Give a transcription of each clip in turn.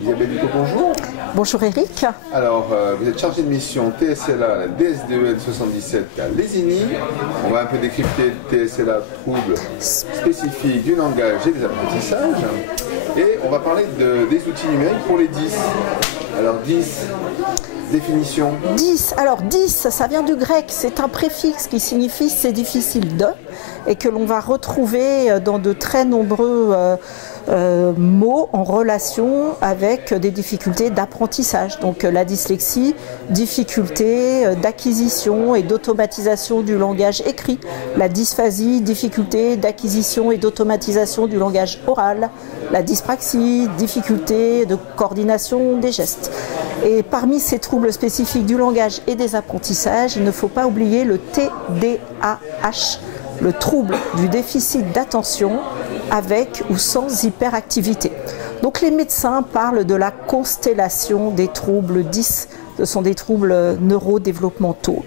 Isabelle Ducot, bonjour. Bonjour Eric. Alors, vous êtes chargé de mission TSLA à la DSDEN 77 à Lésigny. On va un peu décrypter TSLA, troubles spécifiques du langage et des apprentissages. Et on va parler des outils numériques pour les 10. Alors 10, définition. 10, alors 10, ça vient du grec, c'est un préfixe qui signifie c'est difficile de, et que l'on va retrouver dans de très nombreux mots en relation avec des difficultés d'apprentissage. Donc la dyslexie, difficulté d'acquisition et d'automatisation du langage écrit. La dysphasie, difficulté d'acquisition et d'automatisation du langage oral. La dyspraxie, difficulté de coordination des gestes. Et parmi ces troubles spécifiques du langage et des apprentissages, il ne faut pas oublier le TDAH, le trouble du déficit d'attention avec ou sans hyperactivité. Donc les médecins parlent de la constellation des troubles 10. Ce sont des troubles neurodéveloppementaux,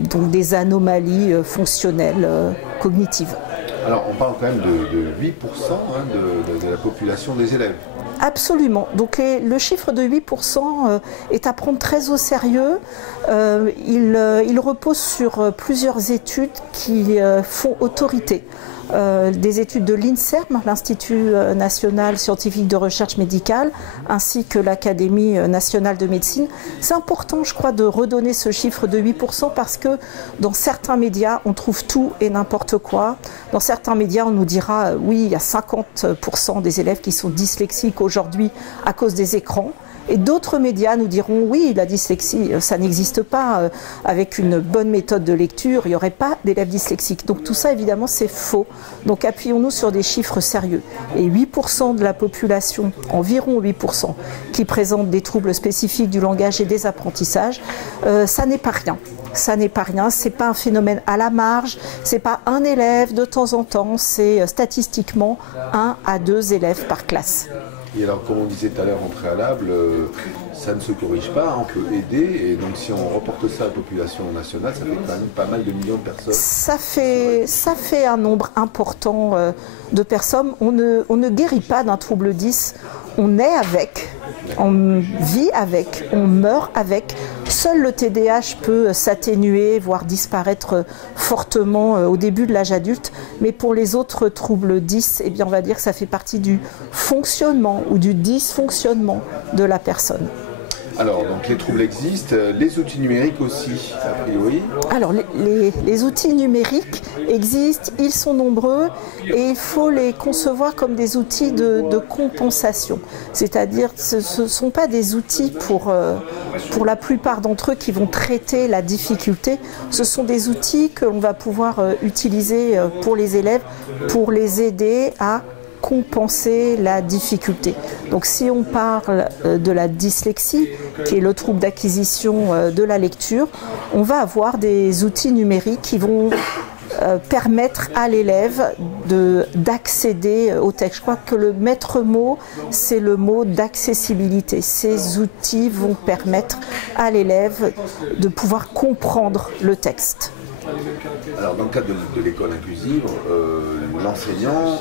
donc des anomalies fonctionnelles cognitives. Alors on parle quand même de 8% de la population des élèves. Absolument. Donc le chiffre de 8% est à prendre très au sérieux. Il repose sur plusieurs études qui font autorité. Des études de l'INSERM, l'Institut national scientifique de recherche médicale, ainsi que l'Académie nationale de médecine. C'est important, je crois, de redonner ce chiffre de 8% parce que dans certains médias, on trouve tout et n'importe quoi. Dans certains médias, on nous dira, oui, il y a 50% des élèves qui sont dyslexiques aujourd'hui à cause des écrans. Et d'autres médias nous diront, oui, la dyslexie, ça n'existe pas. Avec une bonne méthode de lecture, il n'y aurait pas d'élèves dyslexiques. Donc tout ça, évidemment, c'est faux. Donc appuyons-nous sur des chiffres sérieux. Et 8% de la population, environ 8%, qui présentent des troubles spécifiques du langage et des apprentissages, ça n'est pas rien. Ça n'est pas rien, c'est pas un phénomène à la marge, c'est pas un élève de temps en temps, c'est statistiquement 1 à 2 élèves par classe. Et alors, comme on disait tout à l'heure en préalable, ça ne se corrige pas, on peut aider, et donc si on reporte ça à la population nationale, ça fait quand même pas mal de millions de personnes. Ça fait un nombre important de personnes. On ne guérit pas d'un trouble 10, on est avec, on vit avec, on meurt avec. Seul le TDAH peut s'atténuer, voire disparaître fortement au début de l'âge adulte. Mais pour les autres troubles 10, eh bien, on va dire que ça fait partie du fonctionnement ou du dysfonctionnement de la personne. Alors, donc les troubles existent, les outils numériques aussi, a priori. Alors, les outils numériques existent, ils sont nombreux et il faut les concevoir comme des outils de compensation. C'est-à-dire ce ne sont pas des outils pour la plupart d'entre eux qui vont traiter la difficulté. Ce sont des outils que l'on va pouvoir utiliser pour les élèves, pour les aider à compenser la difficulté. Donc si on parle de la dyslexie, qui est le trouble d'acquisition de la lecture, on va avoir des outils numériques qui vont permettre à l'élève d'accéder au texte. Je crois que le maître mot, c'est le mot d'accessibilité. Ces outils vont permettre à l'élève de pouvoir comprendre le texte. Alors dans le cadre de l'école inclusive, l'enseignant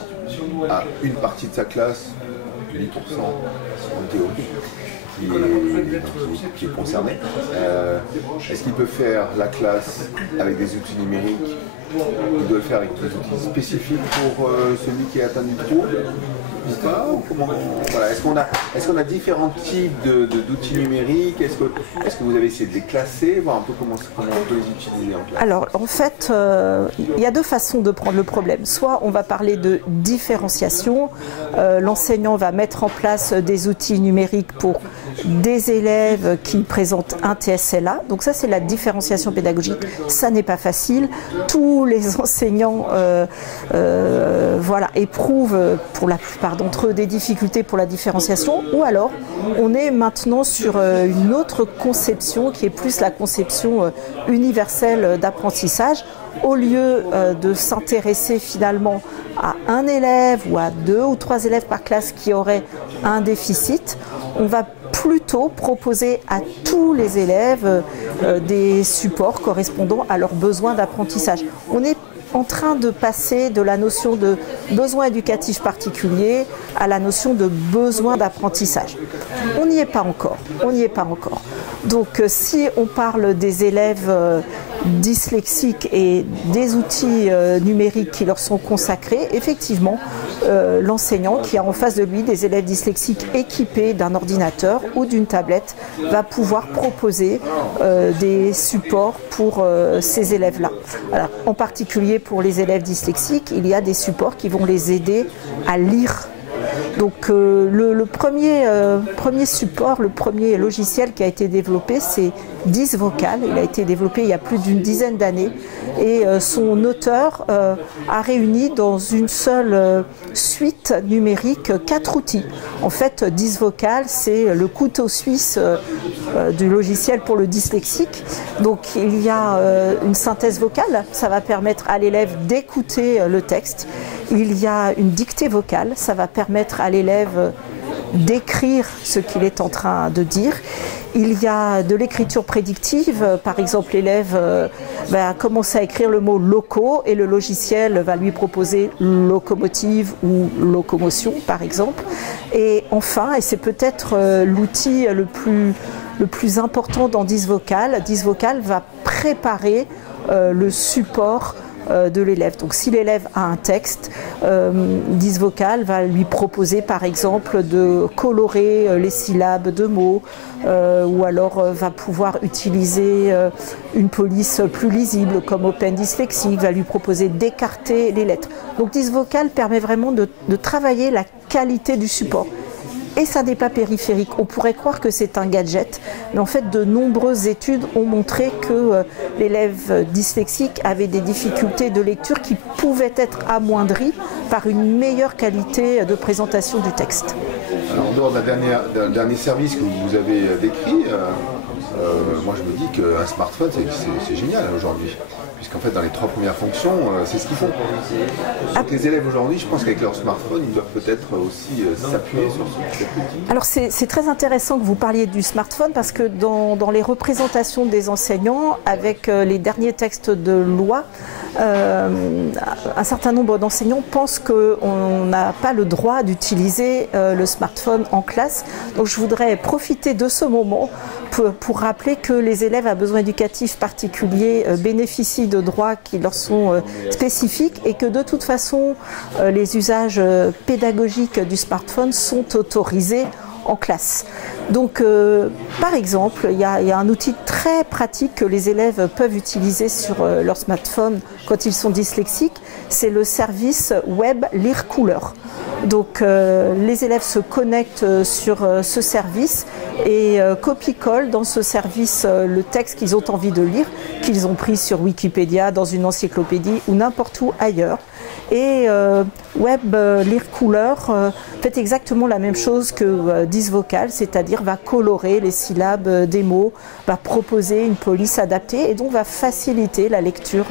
a une partie de sa classe, 8% en théorie, qui est concernée. Est-ce qu'il peut faire la classe avec des outils numériques? Il doit le faire avec des outils spécifiques pour celui qui est atteint du trouble ou pas? Voilà. Est-ce qu'on a différents types d'outils numériques? Est-ce que vous avez essayé de les classer, voir un peu comment on peut les utiliser en classe? Alors en fait, il y a deux façons de prendre le problème. Soit on va parler de différenciation, l'enseignant va mettre en place des outils numériques pour des élèves qui présentent un TSLA. Donc ça c'est la différenciation pédagogique. Ça n'est pas facile. Tous les enseignants éprouvent pour la plupart d'entre eux des difficultés pour la différenciation, ou alors on est maintenant sur une autre conception qui est plus la conception universelle d'apprentissage. Au lieu de s'intéresser finalement à un élève ou à 2 ou 3 élèves par classe qui auraient un déficit, on va plutôt proposer à tous les élèves des supports correspondant à leurs besoins d'apprentissage. On est en train de passer de la notion de besoin éducatif particulier à la notion de besoin d'apprentissage. On n'y est pas encore. On n'y est pas encore. Donc si on parle des élèves dyslexiques et des outils numériques qui leur sont consacrés, effectivement, l'enseignant qui a en face de lui des élèves dyslexiques équipés d'un ordinateur ou d'une tablette va pouvoir proposer des supports pour ces élèves-là. Alors, en particulier pour les élèves dyslexiques, il y a des supports qui vont les aider à lire. Donc le premier support, le premier logiciel qui a été développé, c'est Dysvocal. Il a été développé il y a plus d'une dizaine d'années et son auteur a réuni dans une seule suite numérique 4 outils. En fait, Dysvocal, c'est le couteau suisse du logiciel pour le dyslexique. Donc il y a une synthèse vocale, ça va permettre à l'élève d'écouter le texte. Il y a une dictée vocale, ça va permettre à l'élève d'écrire ce qu'il est en train de dire. Il y a de l'écriture prédictive, par exemple l'élève va commencer à écrire le mot loco et le logiciel va lui proposer locomotive ou locomotion par exemple. Et enfin, et c'est peut-être l'outil le plus important dans Dysvocal, Dysvocal va préparer le support de l'élève. Donc si l'élève a un texte, Dysvocal va lui proposer par exemple de colorer les syllabes de mots ou alors va pouvoir utiliser une police plus lisible comme Open Dyslexic, va lui proposer d'écarter les lettres. Donc Dysvocal permet vraiment de travailler la qualité du support. Et ça n'est pas périphérique. On pourrait croire que c'est un gadget, mais en fait de nombreuses études ont montré que l'élève dyslexique avait des difficultés de lecture qui pouvaient être amoindries par une meilleure qualité de présentation du texte. Alors en dehors d'un dernier service que vous avez décrit, moi je me dis qu'un smartphone c'est génial aujourd'hui. Puisqu'en fait, dans les 3 premières fonctions, c'est ce qu'ils font. Donc, les élèves aujourd'hui, je pense qu'avec leur smartphone, ils doivent peut-être aussi s'appuyer sur ce outil. Alors, c'est très intéressant que vous parliez du smartphone parce que dans les représentations des enseignants, avec les derniers textes de loi, un certain nombre d'enseignants pensent qu'on n'a pas le droit d'utiliser le smartphone en classe. Donc, je voudrais profiter de ce moment pour rappeler que les élèves à besoins éducatifs particuliers bénéficient de droits qui leur sont spécifiques et que de toute façon les usages pédagogiques du smartphone sont autorisés en classe. Donc par exemple, il y a un outil très pratique que les élèves peuvent utiliser sur leur smartphone quand ils sont dyslexiques, c'est le service web Lire Couleur. Donc les élèves se connectent sur ce service et copie-collent dans ce service le texte qu'ils ont envie de lire, qu'ils ont pris sur Wikipédia, dans une encyclopédie ou n'importe où ailleurs. Et Web Lire Couleur fait exactement la même chose que Dysvocal, c'est-à-dire va colorer les syllabes des mots, va proposer une police adaptée et donc va faciliter la lecture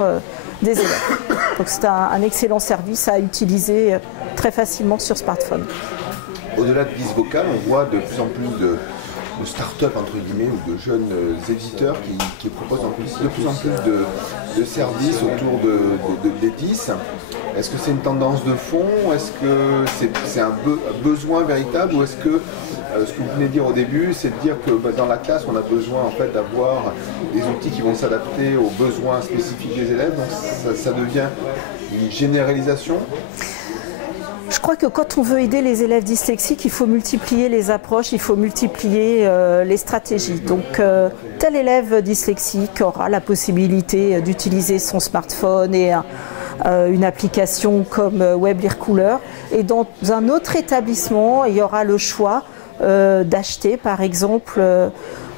des élèves. Donc c'est un excellent service à utiliser très facilement sur smartphone. Au-delà de Dysvocal, on voit de plus en plus de start-up entre guillemets ou de jeunes éditeurs qui proposent de plus en plus de services autour des 10. Est-ce que c'est une tendance de fond? Est-ce que c'est un besoin véritable? Ou est-ce que ce que vous venez de dire au début, c'est de dire que dans la classe, on a besoin en fait d'avoir des outils qui vont s'adapter aux besoins spécifiques des élèves, donc ça devient une généralisation? Je crois que quand on veut aider les élèves dyslexiques, il faut multiplier les approches, il faut multiplier les stratégies. Donc tel élève dyslexique aura la possibilité d'utiliser son smartphone et une application comme Web Lire Couleur. Et dans un autre établissement, il y aura le choix d'acheter par exemple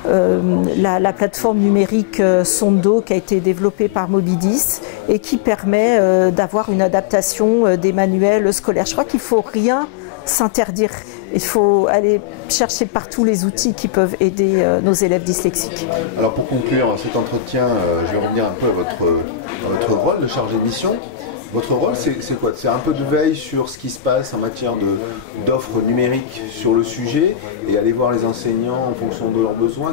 la plateforme numérique Sondo qui a été développée par Mobidis et qui permet d'avoir une adaptation des manuels scolaires. Je crois qu'il ne faut rien s'interdire. Il faut aller chercher partout les outils qui peuvent aider nos élèves dyslexiques. Alors pour conclure cet entretien, je vais revenir un peu à votre rôle de chargé de mission. Votre rôle, c'est quoi? C'est un peu de veille sur ce qui se passe en matière d'offres numériques sur le sujet et aller voir les enseignants en fonction de leurs besoins,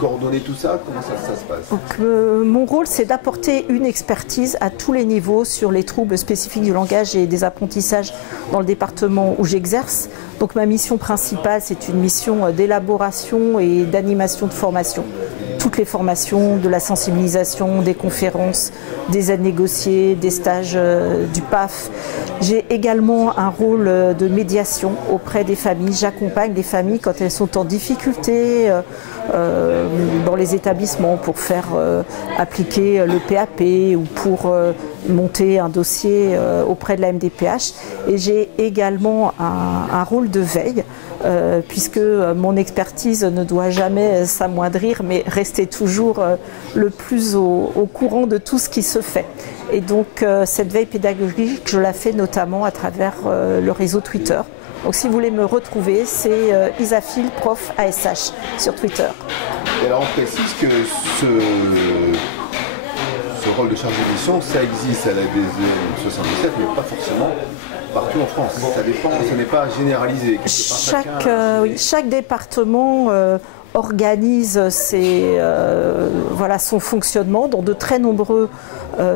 coordonner tout ça. Comment ça se passe? Donc, mon rôle, c'est d'apporter une expertise à tous les niveaux sur les troubles spécifiques du langage et des apprentissages dans le département où j'exerce. Donc ma mission principale, c'est une mission d'élaboration et d'animation de formation. Toutes les formations, de la sensibilisation, des conférences, des aides négociées, des stages du PAF. J'ai également un rôle de médiation auprès des familles. J'accompagne les familles quand elles sont en difficulté dans les établissements pour faire appliquer le PAP ou pour monter un dossier auprès de la MDPH. Et j'ai également un rôle de veille puisque mon expertise ne doit jamais s'amoindrir mais rester toujours le plus au courant de tout ce qui se fait. Et donc cette veille pédagogique, je la fais notamment à travers le réseau Twitter. Donc si vous voulez me retrouver, c'est Isafil Prof ASH sur Twitter. Et alors on précise que ce rôle de chargé de mission, ça existe à la DSDN 77, mais pas forcément partout en France. Ça dépend, ce n'est pas généralisé. Chaque département organise son fonctionnement dans de très nombreux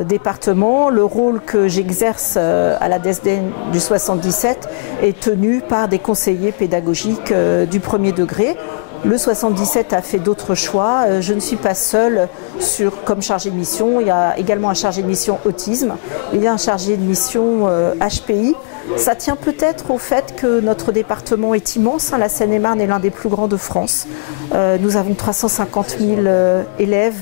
départements. Le rôle que j'exerce à la DSDN du 77 est tenu par des conseillers pédagogiques du premier degré. Le 77 a fait d'autres choix. Je ne suis pas seule comme chargée de mission. Il y a également un chargé de mission autisme. Il y a un chargé de mission HPI. Ça tient peut-être au fait que notre département est immense. La Seine-et-Marne est l'un des plus grands de France. Nous avons 350 000 élèves,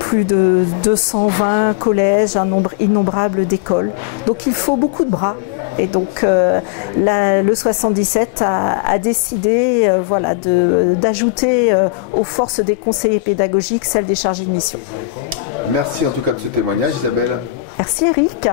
plus de 220 collèges, un nombre innombrable d'écoles. Donc il faut beaucoup de bras. Et donc le 77 a décidé d'ajouter aux forces des conseillers pédagogiques celles des chargés de mission. Merci en tout cas de ce témoignage, Isabelle. Merci Eric.